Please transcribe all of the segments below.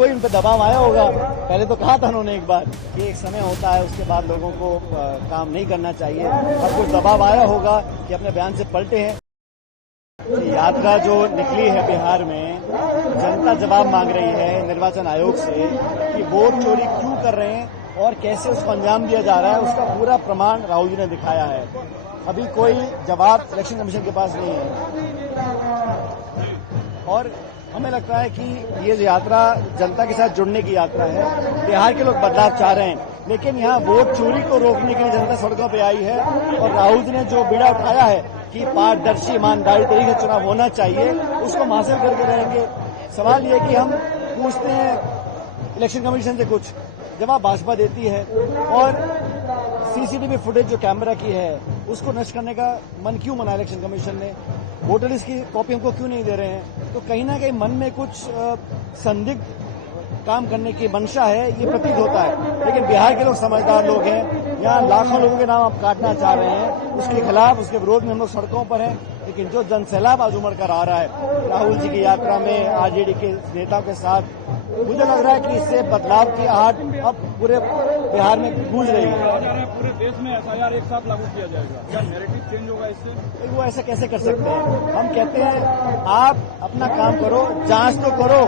कोई उन पर दबाव आया होगा। पहले तो कहा था उन्होंने एक बार कि एक समय होता है, उसके बाद लोगों को काम नहीं करना चाहिए, और कुछ दबाव आया होगा कि अपने बयान से पलटे हैं। यात्रा जो निकली है बिहार में, जनता जवाब मांग रही है निर्वाचन आयोग से कि वोट चोरी क्यों कर रहे हैं और कैसे उसको अंजाम दिया जा रहा है, उसका पूरा प्रमाण राहुल जी ने दिखाया है। अभी कोई जवाब इलेक्शन कमीशन के पास नहीं है, और हमें लगता है कि ये यात्रा जनता के साथ जुड़ने की यात्रा है। बिहार के लोग बदलाव चाह रहे हैं, लेकिन यहाँ वोट चोरी को रोकने के लिए जनता सड़कों पर आई है, और राहुल जी ने जो बीड़ा उठाया है कि पारदर्शी ईमानदारी तरीके से चुनाव होना चाहिए, उसको हम हासिल करके रहेंगे। सवाल ये कि हम पूछते हैं इलेक्शन कमीशन से कुछ, जवाब भाजपा देती है, और सीसीटीवी फुटेज जो कैमरा की है उसको नष्ट करने का मन क्यों मना इलेक्शन कमीशन ने, वोटर लिस्ट की कॉपी हमको क्यों नहीं दे रहे हैं। तो कहीं ना कहीं मन में कुछ संदिग्ध काम करने की मंशा है, ये प्रतीत होता है। लेकिन बिहार के लोग समझदार लोग हैं, यहाँ लाखों लोगों के नाम आप काटना चाह रहे हैं, उसके खिलाफ, उसके विरोध में हम लोग सड़कों पर हैं। लेकिन जो जनसैलाब आज उमड़ कर आ रहा है राहुल जी की यात्रा में आरजेडी के नेताओं के साथ, मुझे लग रहा है कि इससे बदलाव की आहट अब पूरे बिहार में गूंज रही है। पूरे देश में एफआईआर एक साथ लागू किया जाएगा, क्या नैरेटिव चेंज होगा इससे? वो ऐसा कैसे कर सकते हैं? हम कहते हैं आप अपना काम करो, जांच तो करो।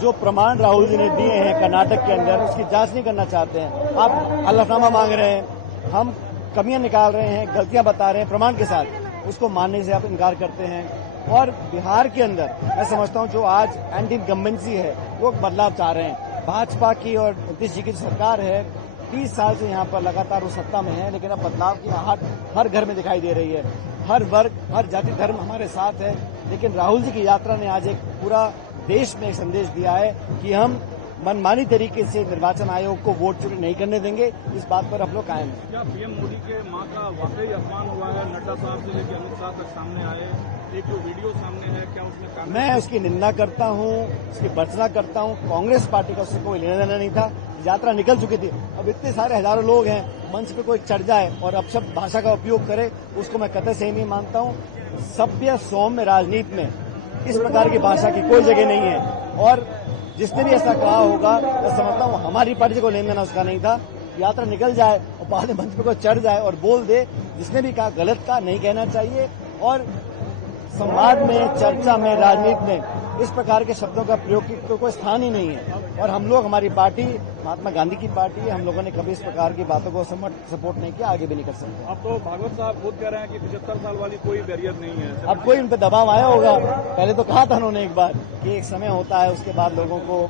जो प्रमाण राहुल जी ने दिए हैं कर्नाटक के अंदर, उसकी जांच नहीं करना चाहते हैं। आप हलफनामा मांग रहे हैं, हम कमियां निकाल रहे हैं, गलतियां बता रहे हैं प्रमाण के साथ, उसको मानने से आप इनकार करते हैं। और बिहार के अंदर मैं समझता हूं जो आज एंटी इनकम्बेंसी है, वो बदलाव चाह रहे हैं। भाजपा की और नीतीश जी की सरकार है, 30 साल से यहाँ पर लगातार वो सत्ता में है, लेकिन अब बदलाव की आहट हर घर में दिखाई दे रही है। हर वर्ग, हर जाति धर्म हमारे साथ है। लेकिन राहुल जी की यात्रा ने आज एक पूरा देश में एक संदेश दिया है कि हम मनमानी तरीके से निर्वाचन आयोग को वोट चोरी नहीं करने देंगे। इस बात पर हम लोग कायम हैं। क्या पीएम मोदी के मां का वाकई अपमान हुआ है? नड्डा साहब से लेकर अमित शाह तक सामने आए, एक जो वीडियो सामने है, क्या उसमें मैं उसकी निंदा करता हूं, उसकी भर्त्सना करता हूं। कांग्रेस पार्टी का उससे कोई लेना देना नहीं था, यात्रा निकल चुकी थी। अब इतने सारे हजारों लोग हैं, मंच पे कोई चढ़ जाए और अपशब्द भाषा का उपयोग करे, उसको मैं कतई सही नहीं मानता हूं। सभ्य सौम्य राजनीति में इस प्रकार की भाषा की कोई जगह नहीं है, और जिसने भी ऐसा कहा होगा, मैं समझता हूँ हमारी पार्टी से कोई लेन देना उसका नहीं था। यात्रा निकल जाए और बाद में मंच पे कोई चढ़ जाए और बोल दे, जिसने भी कहा गलत का नहीं कहना चाहिए। और संवाद में, चर्चा में, राजनीति में इस प्रकार के शब्दों का प्रयोग की कोई स्थान ही नहीं है। और हम लोग, हमारी पार्टी महात्मा गांधी की पार्टी है, हम लोगों ने कभी इस प्रकार की बातों को सपोर्ट नहीं किया, आगे भी नहीं कर सकते। अब तो भागवत साहब खुद कह रहे हैं कि 75 साल वाली कोई बैरियर नहीं है। अब कोई उन पर दबाव आया होगा। पहले तो कहा था उन्होंने एक बार कि एक समय होता है, उसके बाद लोगों को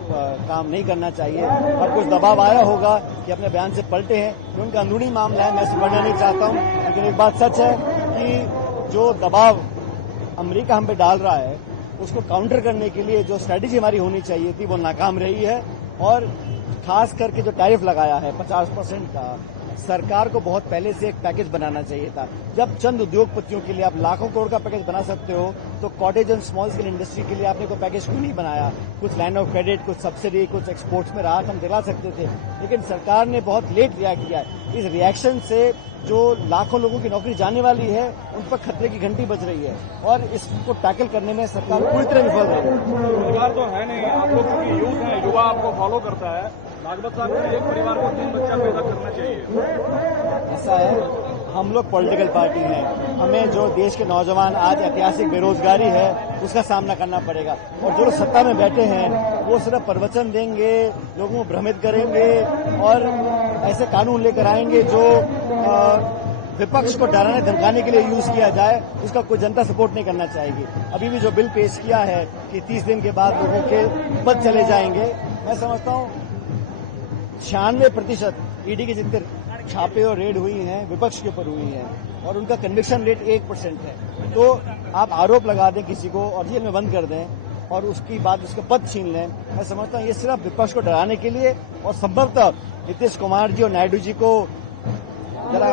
काम नहीं करना चाहिए, और कुछ दबाव आया होगा कि अपने बयान से पलटे हैं। उनका अंदरूनी मामला है, मैं इसे बढ़ना नहीं चाहता हूं। लेकिन एक बात सच है कि जो दबाव अमेरिका हम पे डाल रहा है, उसको काउंटर करने के लिए जो स्ट्रैटेजी हमारी होनी चाहिए थी, वो नाकाम रही है। और खास करके जो टैरिफ लगाया है 50% का, सरकार को बहुत पहले से एक पैकेज बनाना चाहिए था। जब चंद उद्योगपतियों के लिए आप लाखों करोड़ का पैकेज बना सकते हो, तो cottage and small scale industry के लिए आपने कोई पैकेज क्यों नहीं बनाया? कुछ लाइन ऑफ क्रेडिट, कुछ सब्सिडी, कुछ एक्सपोर्ट्स में राहत हम दिला सकते थे, लेकिन सरकार ने बहुत लेट रिएक्ट किया है। इस रिएक्शन से जो लाखों लोगों की नौकरी जाने वाली है, उन पर खतरे की घंटी बज रही है, और इसको टैकल करने में सरकार पूरी तरह विफल रही है। परिवार तो है नहीं, आप लोग क्योंकि यूथ हैं, युवा आपको फॉलो करता है। भागवत साहब ने एक परिवार को 3 बच्चा पैदा करना चाहिए। ऐसा है, हम लोग पॉलिटिकल पार्टी हैं, हमें जो देश के नौजवान आज ऐतिहासिक बेरोजगारी है उसका सामना करना पड़ेगा। और जो सत्ता में बैठे हैं वो सिर्फ प्रवचन देंगे, लोगों को भ्रमित करेंगे, और ऐसे कानून लेकर आएंगे जो विपक्ष को डराने धमकाने के लिए यूज किया जाए, उसका कोई जनता सपोर्ट नहीं करना चाहेगी। अभी भी जो बिल पेश किया है कि 30 दिन के बाद लोगों के पद चले जाएंगे, मैं समझता हूँ 96% ईडी के जितने छापे और रेड हुई हैं विपक्ष के ऊपर हुई हैं, और उनका कन्विक्शन रेट 1% है। तो आप आरोप लगा दें किसी को और जेल में बंद कर दें, और उसकी बाद उसके पद छीन लें, मैं समझता हूँ ये सिर्फ विपक्ष को डराने के लिए, और संभवतः नीतीश कुमार जी और नायडू जी को जरा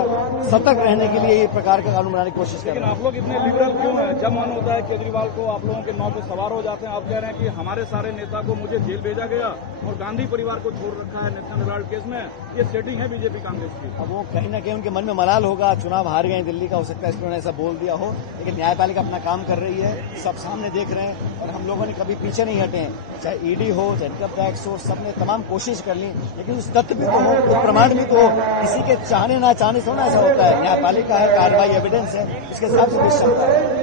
सतर्क रहने के लिए ये प्रकार का कानून बनाने की कोशिश कर लेकिन रहे हैं। आप लोग इतने लिबरल क्यों हैं? जब मन होता है केजरीवाल को आप लोगों के नाव पे सवार हो जाते हैं। आप कह रहे हैं कि हमारे सारे नेता को मुझे जेल भेजा गया और गांधी परिवार को छोड़ रखा है नेशनल हेराल्ड केस में। ये सेटिंग है बीजेपी कांग्रेस की। अब वो कहीं ना कहीं उनके मन में मलाल होगा, चुनाव हार गए दिल्ली का, हो सकता है इसलिए उन्होंने ऐसा बोल दिया हो। लेकिन न्यायपालिका अपना काम कर रही है, सब सामने देख रहे हैं और हम लोगों ने कभी पीछे नहीं हटे हैं। चाहे ईडी हो, चाहे इनकम टैक्स हो, सबने तमाम कोशिश कर ली, लेकिन उस तथ्य भी तो हो, उस प्रमाण भी तो हो। किसी के चाहने ना चाहने से ना ऐसा होता है। न्यायपालिका है, कार्रवाई एविडेंस है, इसके हिसाब से कुछ चलता है।